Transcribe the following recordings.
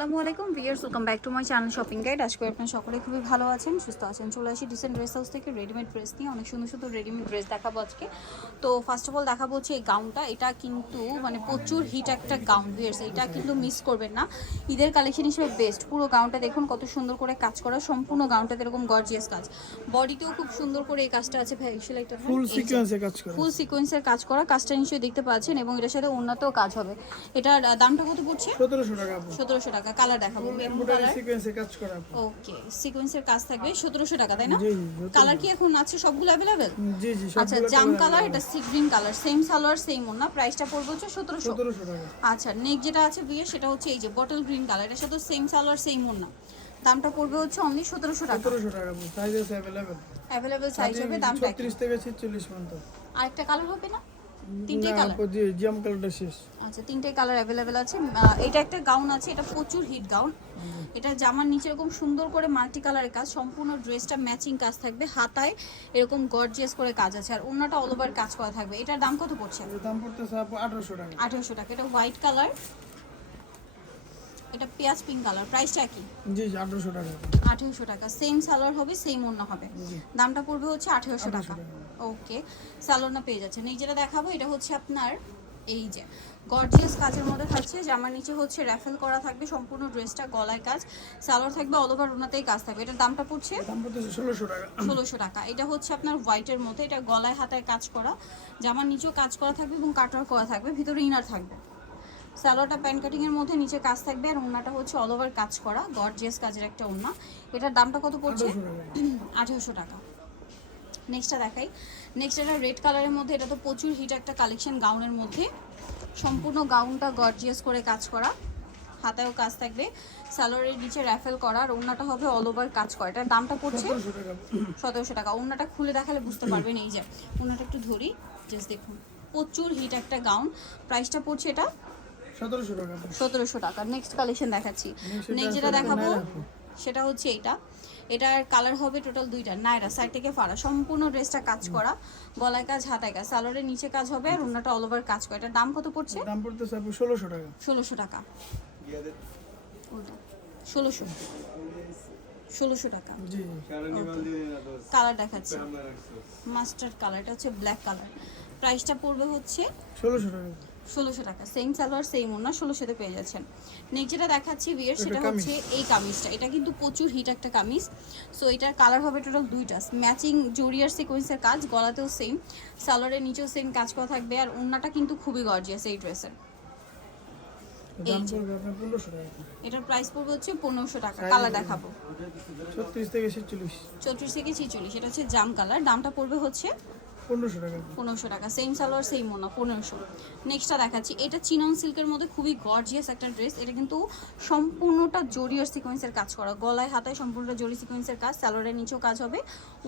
আসসালামু আলাইকুম viewers, welcome back to my channel shopping guide. আজকে আপনারা সকলে খুবই ভালো আছেন, সুস্থ আছেন। চলে আসি ডিসেন্ট ড্রেস হাউস থেকে রেডিমেড ড্রেস নিয়ে। অনেক সুন্দর সুন্দর রেডিমেড ড্রেস দেখাবো আজকে। তো ফার্স্ট অফ অল দেখাবো হচ্ছে এই গাউনটা। এটা কিন্তু মানে প্রচুর হিট একটা গাউন ভিউয়ার্স, এটা কিন্তু মিস করবেন না। ঈদের কালেকশন হিসেবে বেস্ট। পুরো গাউনটা দেখুন কত সুন্দর করে কাজ করা, সম্পূর্ণ গাউনটাতে এরকম গর্জিয়াস কাজ। বডিতেও খুব সুন্দর করে এই কাজটা আছে ভাই, সেটা ফুল সিকোয়েন্সে কাজ করা, ফুল সিকোয়েন্সের কাজ করা। কাজটা নিশ্চয়ই দেখতে পাচ্ছেন এবং এটার সাথে অন্যতেও কাজ হবে। এটার দামটা কত পড়ছে? 1700 টাকা। 1700 টাকা। কালার দেখাবো, সিকোয়েন্সে কাজ করা। ওকে, সিকোয়েন্সের কাজ থাকবে 1700 টাকা, তাই না? জি। কালার কি এখন আছে সবগুলো अवेलेबल? জি জি, আচ্ছা, জাম কালার, এটা sea green colour, same salwar same ওন্না। প্রাইসটা পড়বে হচ্ছে 1700 টাকা। আচ্ছা, নেক্সট যেটা আছে বিয়ে সেটা হচ্ছে এই যে বটল গ্রিন কালার, এটার সাথে সেম সালোয়ার সেম ওন্না। দামটা পড়বে হচ্ছে অনলি 1700 টাকা। 1700 টাকা। সাইজ আছে अवेलेबल সাইজ হবে। দামটা 36 থেকে 46 পর্যন্ত। আরেকটা কালার হবে না? তিনটে কালার? জি, জাম কালারটা শেষ। আচ্ছা, তিনটে কালার अवेलेबल আছে। এটা একটা গাউন আছে, এটা প্রচুর হিট গাউন। এটা জামার নিচে এরকম সুন্দর করে মাল্টি কালারের কাজ, সম্পূর্ণ ড্রেসটা ম্যাচিং কাজ থাকবে, হাতায় এরকম গর্জিয়াস করে কাজ আছে, আর ওন্নাটা অল ওভার কাজ করা থাকবে। এটার দাম কত পড়ছে? এর দাম পড়তেছে 1800 টাকা। 1800 টাকা। এটা হোয়াইট কালার, এটা পেঁয়াজ পিঙ্ক কালার। প্রাইসটা কি? জি, 1800 টাকা। 1800 টাকা। সেম সালোয়ার হবে, সেম ওন্না হবে। দামটা পড়বে হচ্ছে 1800 টাকা। ওকে, সালোয়ার না পেয়ে যাচ্ছেন। এই যেটা দেখাবো এটা হচ্ছে আপনার এই যে গর্জিয়াস কাজের মধ্যে থাকছে। জামার নিচে হচ্ছে র্যাফেল করা থাকবে, সম্পূর্ণ ড্রেসটা গলায় কাজ, সালোয়ার থাকবে, অল ওভার ওনাতেই কাজ থাকবে। এটার দামটা পড়ছে 1600 টাকা। 1600 টাকা। এটা হচ্ছে আপনার হোয়াইটের মধ্যে, এটা গলায় হাতায় কাজ করা, জামার নিচেও কাজ করা থাকবে এবং কাটার করা থাকবে, ভিতরে ইনার থাকবে। সালোয়ারটা প্যান্ট কাটিং এর মধ্যে নিচে কাজ থাকবে, আর ওন্নাটা হচ্ছে অল ওভার কাজ করা, গর্জিয়াস কাজের একটা ওন্না। এটার দামটা কত পড়ছে? 1800 টাকা। নেক্সটটা দেখাই। নেক্সট এটা রেড কালারের মধ্যে, এটা তো প্রচুর হিট একটা কালেকশন গাউনের মধ্যে। সম্পূর্ণ গাউনটা গর্জিয়াস করে কাজ করা, হাতায়ও কাজ থাকবে, সালোয়ারের নিচে র্যাফেল করা, আর ওন্নাটা হবে অল ওভার কাজ করা। এটার দামটা পড়ছে 1700 টাকা। ওন্নাটা খুলে দেখালে বুঝতে পারবেন। এই যে ওন্নাটা একটু ধরি, জাস্ট দেখুন, প্রচুর হিট একটা গাউন। প্রাইসটা পড়ছে এটা 1700 টাকা। 1700 টাকা। নেক্সট কালেকশন দেখাচ্ছি। নেক্সট যেটা দেখাবো সেটা হচ্ছে এইটা। এটার কালার হবে টোটাল দুইটা, নাইরা সাইড থেকে ফাড়া, সম্পূর্ণ ড্রেসটা কাজ করা, গলায় কাজ, হাতায় কাজ, সালোয়ারের নিচে কাজ হবে, আর ওন্নাটা অল ওভার কাজ করা। এটার দাম কত পড়ছে? দাম পড়তেছে 1600 টাকা। 1600 টাকা। ওটা 1600 টাকা। জি। কালার দেখাচ্ছি, মাস্টার্ড কালার, এটা হচ্ছে ব্ল্যাক কালার। প্রাইসটা পড়বে হচ্ছে 1600 টাকা। 1600 টাকা। সেম সালোয়ার সেম ওন্না, 1600-তে পেয়ে যাচ্ছেন। নেক্সট যেটা দেখাচ্ছি বিয়ের সেটা হচ্ছে এই কামিজটা। এটা কিন্তু প্রচুর হিট একটা কামিজ। সো এটার কালার হবে টোটাল দুইটা, ম্যাচিং জরিয়ার সিকোয়েন্সের কাজ, গলাতেও সেম, সালোয়ারের নিচেও সেম কাজ করা থাকবে, আর ওন্নাটা কিন্তু খুবই গর্জিয়াস এই ড্রেসের। দাম পড়বে আপনার 1500 টাকা। এটার প্রাইস পড়বে হচ্ছে 1500 টাকা। কালার দেখাবো 36 থেকে 46। 34 থেকে 46। এটা হচ্ছে জাম কালার। দামটা পড়বে হচ্ছে 1500 টাকা। 1500 টাকা। সেম সালোয়ার সেম ওন্না, 1500। নেক্সটটা দেখাচ্ছি, এটা চিনন সিল্কের মধ্যে খুবই গর্জিয়াস একটা ড্রেস। এটা কিন্তু সম্পূর্ণটা জরিয়ার সিকোয়েন্সের কাজ করা, গলায় হাতায় সম্পূর্ণটা জরি সিকোয়েন্সের কাজ, সালোয়ারের নিচেও কাজ হবে,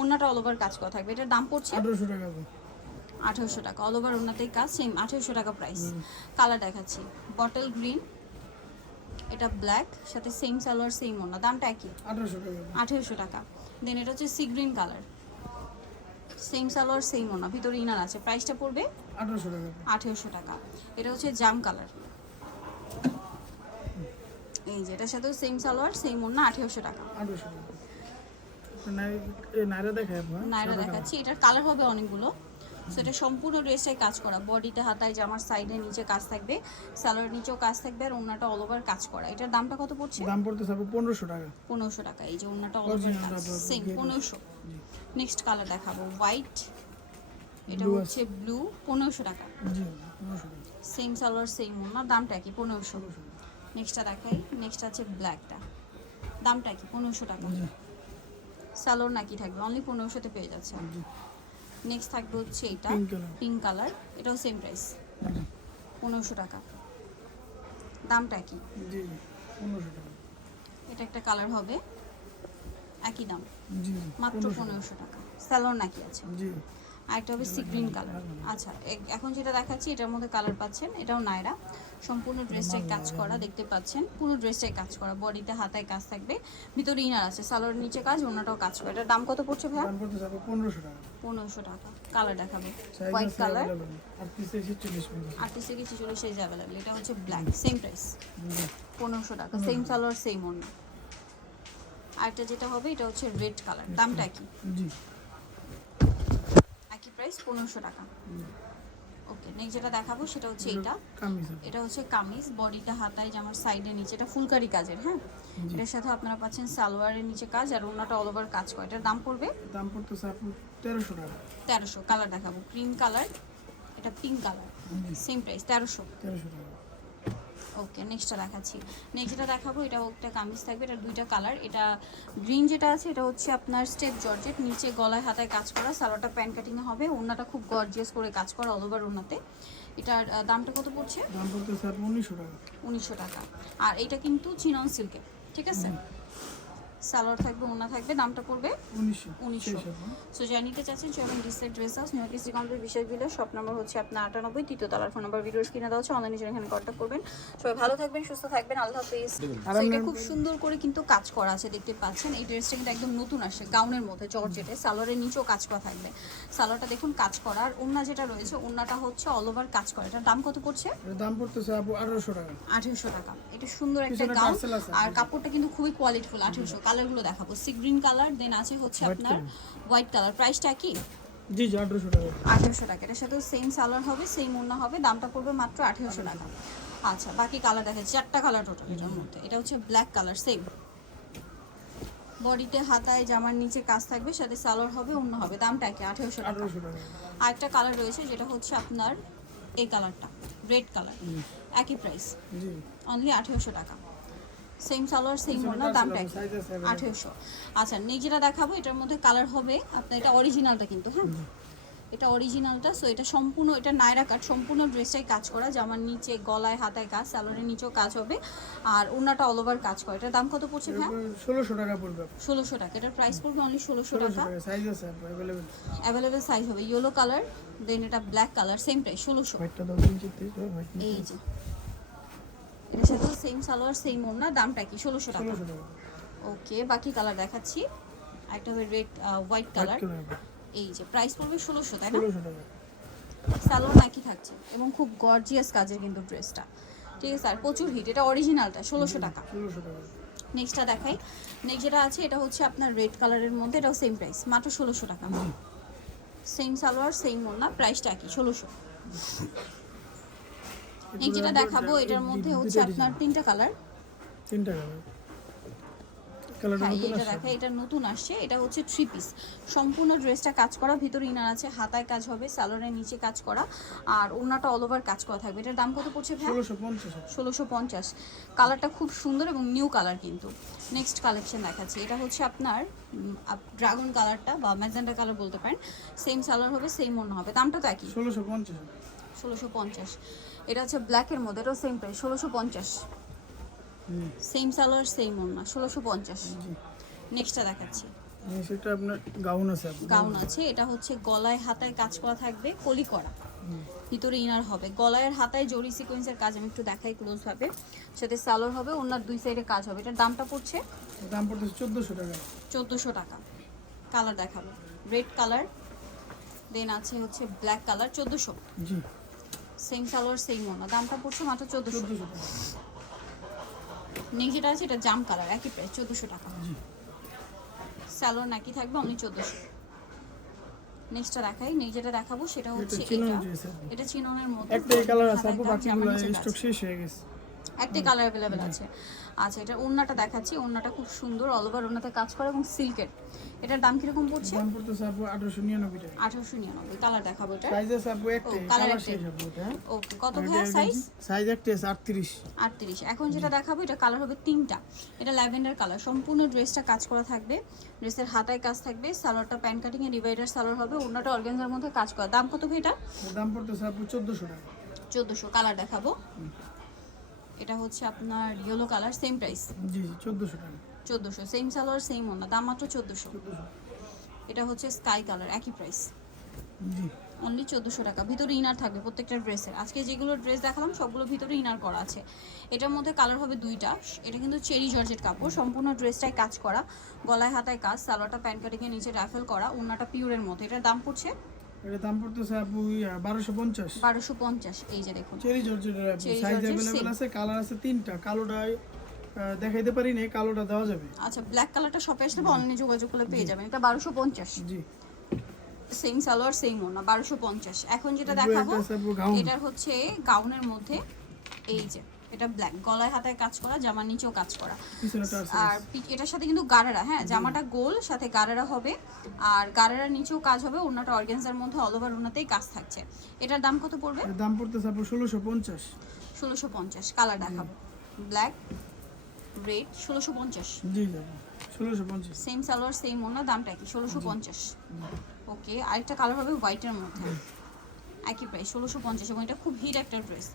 ওন্নাটা অল ওভার কাজ করা থাকবে। এটার দাম পড়ছে 1800 টাকা। 1800 টাকা। অল ওভার ওন্নাতেই কাজ, সেম 1800 টাকা প্রাইস। কালার দেখাচ্ছি, বটল গ্রিন, এটা ব্ল্যাক, সাথে সেম সালোয়ার সেম ওন্না, দামটা একই 1800 টাকা। 1800 টাকা। দেন এটা হচ্ছে sea green colour, same salwar same ওন্না, ভিতরে ইনার আছে। প্রাইসটা পড়বে 1800 টাকা। 1800 টাকা। এটা হচ্ছে জাম কালার, এই যে এটার সাথেও সেম সালোয়ার সেম ওন্না, 1800 টাকা। 1800 টাকা। নাইরা দেখায় আপনার। নাইরা দেখাচ্ছি, এটার কালার হবে অনেকগুলো। সো এটা সম্পূর্ণ ড্রেসটাই কাজ করা, বডিতে হাতায় জামার সাইডে নিচে কাজ থাকবে, সালোয়ার নিচেও কাজ থাকবে, আর ওন্নাটা অল ওভার কাজ করা। এটার দামটা কত পড়ছে? দাম পড়তেছে 1500 টাকা। 1500 টাকা। এই যে ওন্নাটা অল ওভার কাজ, সেম 1500। নেক্সট কালার দেখাবো হোয়াইট, এটা হচ্ছে ব্লু, 1500 টাকা। জি, 1500 টাকা। সেম সালোয়ার সেম ওন্না, দামটা কি? 1500। নেক্সটটা দেখাই। নেক্সট আছে ব্ল্যাকটা, দামটা কি? 1500 টাকা। সালোয়ার নাকি থাকবে, অনলি 1500-তে পেয়ে যাচ্ছে। নেক্সট থাকবে হচ্ছে এটা পিঙ্ক কালার, এটাও সেম প্রাইস, 1500 টাকা। দামটা কি? জি, 1500 টাকা। এটা একটা কালার হবে, একই দাম, জি, মাত্র 1500 টাকা। সালোয়ার নাকি আছে। জি। আর একটা হবে সি গ্রিন কালার। আচ্ছা, এখন যেটা দেখাচ্ছি এটার মধ্যে কালার পাচ্ছেন, এটাও নায়রা, সম্পূর্ণ ড্রেসটাই কাজ করা, দেখতে পাচ্ছেন পুরো ড্রেসটাই কাজ করা, বডিতে হাতায় কাজ থাকবে, ভিতরে ইনার আছে, সালোয়ারের নিচে কাজ, ওন্নাটাও কাজ করা। এটার দাম কত পড়ছে ভাই? দাম পড়তেছে 1500 টাকা। 1500 টাকা। কালার দেখাবে হোয়াইট কালার, 38 থেকে 46 পর্যন্ত। 38 থেকে 46 সাইজ अवेलेबल। এটা হচ্ছে ব্ল্যাক, সেম প্রাইস 1500 টাকা, সেম সালোয়ার সেম ওড়না। আরেকটা যেটা হবে এটা হচ্ছে রেড কালার, দামটা কি? জি একই প্রাইস 1500 টাকা। ওকে, নেক্সট যেটা দেখাবো সেটা হচ্ছে এটা। কামিজ এটা হচ্ছে কামিজ, বডিটা হাতায় জামার সাইডে নিচে, এটা ফুলকারি কাজের। হ্যাঁ, এটার সাথে আপনারা পাচ্ছেন সালোয়ারের নিচে কাজ আর ওড়নাটা অল ওভার কাজ করে। এটার দাম পড়বে দাম পড়তেছে আপু 1300 টাকা। 1300। কালার দেখাবো, ক্রিম কালার, এটা পিঙ্ক কালার, সেম প্রাইস 1300। 1300 টাকা। ওকে, নেক্সটটা দেখাচ্ছি। নেক্সট যেটা দেখাবো এটাও একটা কামিজ থাকবে, এটা দুইটা কালার। এটা গ্রিন যেটা আছে এটা হচ্ছে আপনার স্টেপ জর্জেট, নিচে গলায় হাতায় কাজ করা, সালোয়ারটা প্যান্ট কাটিংয়ে হবে, ওড়নাটা খুব গর্জিয়াস করে কাজ করা অল ওভার ওড়নাতে। এটার দামটা কত পড়ছে? দাম পড়তেছে আপু 1900 টাকা। 1900 টাকা। আর এটা কিন্তু চিনন সিল্কের, ঠিক আছে? সালোয়ার থাকবে, ওড়না থাকবে, দামটা পড়বে 1900। সো যারা নিতে চাচ্ছেন চলুন ডিসের ড্রেস হাউস নিউ কিস্তি কমপ্লিট বিশেষ বিলে, শপ নাম্বার হচ্ছে আপনার 98, তৃতীয় তলার, ফোন নাম্বার ভিডিওস কিনে দেওয়া হচ্ছে, অনলাইনে এখানে কন্ট্যাক্ট করবেন। সবাই ভালো থাকবেন, সুস্থ থাকবেন, আল্লাহ হাফেজ। সো এটা খুব সুন্দর করে কিন্তু কাজ করা আছে, দেখতে পাচ্ছেন। এই ড্রেসটা কিন্তু একদম নতুন আসে, গাউনের মধ্যে জর্জেটে, সালোয়ারের নিচেও কাজ করা থাকবে। সালোয়ারটা দেখুন কাজ করা, আর ওড়না যেটা রয়েছে ওড়নাটা হচ্ছে অল ওভার কাজ করা। এটার দাম কত পড়ছে? এর দাম পড়তেছে আপু 1800 টাকা। 1800 টাকা। এটা সুন্দর একটা গাউন, আর কাপড়টা কিন্তু খুবই কোয়ালিটিফুল। 1800। কালারগুলো দেখাবো, সি গ্রিন কালার, দেন আছে হচ্ছে আপনার হোয়াইট কালার। প্রাইসটা কি? জি 1800 টাকা। 1800 টাকা। এটার সাথে সেম সালোয়ার হবে, সেম ওড়না হবে, দামটা পড়বে মাত্র 1800 টাকা। আচ্ছা, বাকি কালার দেখা, 4টা কালার টোটাল এটার মধ্যে। এটা হচ্ছে ব্ল্যাক কালার, সেম বডিতে হাতায় জামার নিচে কাজ থাকবে, সাথে সালোয়ার হবে, ওড়না হবে, দামটা কি? 1800 টাকা। 1800 টাকা। আরেকটা কালার রয়েছে যেটা হচ্ছে আপনার এই কালারটা, রেড কালার, একই প্রাইস, জি অনলি 1800 টাকা। সেম সালোয়ার সেম ওড়না, দামটা 1800। আচ্ছা, নেক্সট যেটা দেখাবো এটার মধ্যে কালার হবে আপনার, এটা অরিজিনালটা কিন্তু, হ্যাঁ এটা অরিজিনালটা। সো এটা সম্পূর্ণ, এটা নায়রা কাট, সম্পূর্ণ ড্রেসটাই কাজ করা, জামার নিচে গলায় হাতায় কাজ, সালোয়ারের নিচেও কাজ হবে, আর ওড়নাটা অল ওভার কাজ করা। এটার দাম কত পড়ছে ভাই? 1600 টাকা পড়বে। 1600 টাকা। এটার প্রাইস পড়বে অনলি 1600 টাকা। সাইজ আছে আপু अवेलेबल। অ্যাভেলেবেল সাইজ হবে, ইয়েলো কালার, দেন এটা ব্ল্যাক কালার, সেম প্রাইস 1600। হোয়াইটটা দাও ইঞ্চিতে, হোয়াইট এই যে এটার সাথে সেম সালোয়ার সেম ওড়না, দামটা কি? 1600 টাকা। 1600 টাকা। ওকে, বাকি কালার দেখাচ্ছি। একটা হবে রেড, হোয়াইট কালার, এই যে প্রাইস পড়বে 1600, তাই না? 1600 টাকা। সালোয়ার নাকি থাকছে এবং খুব গর্জিয়াস কাজের কিন্তু ড্রেসটা, ঠিক আছে? আর প্রচুর হিট, এটা অরিজিনালটা 1600 টাকা। 1600 টাকা। নেক্সটটা দেখাই। নেক্সট যেটা আছে এটা হচ্ছে আপনার রেড কালারের মধ্যে, এটাও সেম প্রাইস, মাত্র 1600 টাকা। সেম সালোয়ার সেম ওড়না, প্রাইসটা কি? 1600। নেক্সট যেটা দেখাবো এটার মধ্যে হচ্ছে আপনার তিনটা কালার। তিনটা কালার। কালারটা হ্যাঁ, নতুন এটা আসছে। দেখা, এটা নতুন আসছে। এটা হচ্ছে 3 পিস, সম্পূর্ণ ড্রেসটা কাজ করা, ভিতরে ইনার আছে, হাতায় কাজ হবে, সালোয়ারের নিচে কাজ করা, আর ওড়নাটা অল ওভার কাজ করা থাকবে। এটার দাম কত পড়ছে ভাই? 1650। 1650। কালারটা খুব সুন্দর এবং নিউ কালার কিন্তু। নেক্সট কালেকশন দেখাচ্ছি, এটা হচ্ছে আপনার ড্রাগন কালারটা বা ম্যাজেন্টা কালার বলতে পারেন, সেম সালোয়ার হবে, সেম ওড়না হবে, দামটা তো একই, 1650। 1650। এটা হচ্ছে ব্ল্যাকের মধ্যে, এটাও same price 1650। Same salwar same ওড়না, 1650। নেক্সটটা দেখাচ্ছি, সেটা আপনার গাউন আছে আপু। গাউন আছে, এটা হচ্ছে গলায় হাতায় কাজ করা থাকবে, কলি করা, ভিতরে ইনার হবে, গলায় আর হাতায় জরি সিকোয়েন্সের কাজ, আমি একটু দেখাই ক্লোজ ভাবে, সাথে সালোয়ার হবে, ওনার দুই সাইডে কাজ হবে। এটার দামটা পড়ছে, দাম পড়তেছে 1400 টাকা। 1400 টাকা। কালার দেখাবো, রেড কালার, দেন আছে হচ্ছে ব্ল্যাক কালার, 1400। জি সেম সালোয়ার সেম ওনা, দামটা পড়ছে মাত্র 1400। 1400 টাকা। নেক্সট যেটা আছে এটা জাম কালার, একই প্রাইস 1400 টাকা। জি সালোয়ার নাকি থাকবে অনলি 1400। নেক্সটটা দেখাই, নেক্সট যেটা দেখাবো সেটা হচ্ছে এটা চিনন এটা, ড্রেস আপু। এটা চিননের মধ্যে একটাই কালার আছে আপু, হাতায় কাজ, বাকিগুলো জামার নিচে স্টক কাজ। শেষ হয়ে গেছে। একটাই কালার অ্যাভেলেবেল আছে। আচ্ছা, এটা ওড়নাটা দেখাচ্ছি, ওড়নাটা খুব সুন্দর, অল ওভার ওড়নাতে কাজ করা এবং সিল্কের। এটার দাম কিরকম পড়ছে? দাম পড়তেছে আপু 1899 টাকা। 1899। কালার দেখাবো এটা, সাইজ আছে আপু একটাই, কালার কালার একটাই। শেষ আপু এটা। ওকে, কত ভাইয়া সাইজ? সাইজ একটাই আছে 38। 38। এখন যেটা দেখাবো এটা কালার হবে তিনটা। এটা ল্যাভেন্ডার কালার, সম্পূর্ণ ড্রেসটা কাজ করা থাকবে, ড্রেসের হাতায় কাজ থাকবে, সালোয়ারটা প্যান্ট কাটিং এ ডিভাইডার সালোয়ার হবে, ওড়নাটা অর্গানজার মধ্যে কাজ করা। দাম কত ভাই এটা? দাম পড়তেছে আপু 1400 টাকা। 1400। কালার দেখাবো, এটা হচ্ছে আপনার ইয়েলো কালার, সেম প্রাইস জি 1400 টাকা। 1400। সেম সালোয়ার সেম ওড়না, দাম মাত্র 1400। 1400। এটা হচ্ছে স্কাই কালার, একই প্রাইস, জি অনলি 1400 টাকা। ভিতরে ইনার থাকবে প্রত্যেকটা ড্রেসের। আজকে যেগুলো ড্রেস দেখালাম সবগুলো ভিতরে ইনার করা আছে। এটার মধ্যে কালার হবে দুইটা। এটা কিন্তু চেরি জর্জেট কাপড়, সম্পূর্ণ ড্রেসটাই কাজ করা, গলায় হাতায় কাজ, সালোয়ারটা প্যান্ট কাটিংয়ে নিচে রাফেল করা, ওড়নাটা পিওরের মধ্যে। এটার দাম পড়ছে এটা দাম পড়তেছে আপু 1250। 1250। এই যে দেখুন চেরি জর্জেটের আপু Cherry size Georgette available same। আছে, কালার আছে তিনটা। কালোটা দেখাইতে পারি না, কালোটা দেওয়া যাবে। আচ্ছা, ব্ল্যাক কালারটা শপে আসলে অনলাইনে যোগাযোগ করলে পেয়ে যাবেন। এটা 1250। জি, সেম সালোয়ার সেম ওড়না, 1250। এখন যেটা এগুলো দেখাবো একটা আছে আপু গাউন। এটার হচ্ছে গাউনের মধ্যে এই যে এটা ব্ল্যাক, গলায় হাতায় কাজ করা, জামার নিচেও কাজ করা। পিছনে টার্স আর এটার সাথে কিন্তু গারারা, হ্যাঁ জামাটা গোল, সাথে গারারা হবে, আর গারারার নিচেও কাজ হবে। ওড়নাটা অর্গানজার মধ্যে অল ওভার ওড়নাতেই কাজ থাকছে। এটার দাম কত পড়বে? এর দাম পড়তেছে আপু 1650। 1650। কালার দেখাবো, ব্ল্যাক, রেড, 1650। জি জি আপু 1650। সেম সালোয়ার সেম ওড়না, দামটা কি? 1650। ওকে, আরেকটা কালার হবে হোয়াইটের মধ্যে, একই প্রাইস 1650, এবং এটা খুব হিট একটা ড্রেস।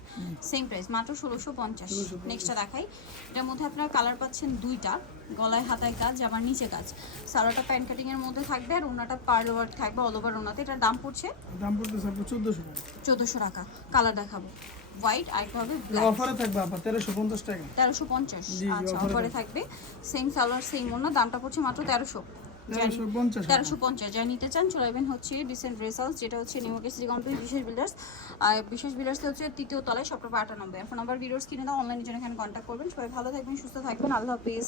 সেম প্রাইস, মাত্র 1650। নেক্সটটা দেখাই। এটার মধ্যে আপনারা কালার পাচ্ছেন দুইটা, গলায় হাতায় কাজ, জামার নিচে কাজ। সালোয়ারটা প্যান্ট কাটিং এর মধ্যে থাকবে, আর ওড়নাটা পার্ল ওয়ার্ক থাকবে অল ওভার ওড়নাতে। এটার দাম পড়ছে দাম পড়তেছে আপু 1400 টাকা। 1400 টাকা। কালার দেখাবো, হোয়াইট, আরেকটা হবে ব্ল্যাক। অফারে থাকবে আপা 1350 টাকা। 1350। জি, আচ্ছা, offer এ অফারে থাকবে। সেম সালোয়ার সেম ওড়না, দামটা পড়ছে মাত্র 1300। 1350 টাকা। 1350। যা নিতে চান চলে আসবেন হচ্ছে ডিসেন্ট ড্রেস হাউস, যেটা হচ্ছে নিউ মার্কেট সিটি কমপ্লেক্স, বিশেষ বিল্ডার্স। আর বিশেষ বিল্ডার্স হচ্ছে তৃতীয় তলায়, সব নম্বর 98। এখন আমার ভিডিওস কিনে দাও, অনলাইনে জন্য এখানে কন্ট্যাক্ট করবেন। সবাই ভালো থাকবেন, সুস্থ থাকবেন, আল্লাহ হাফেজ।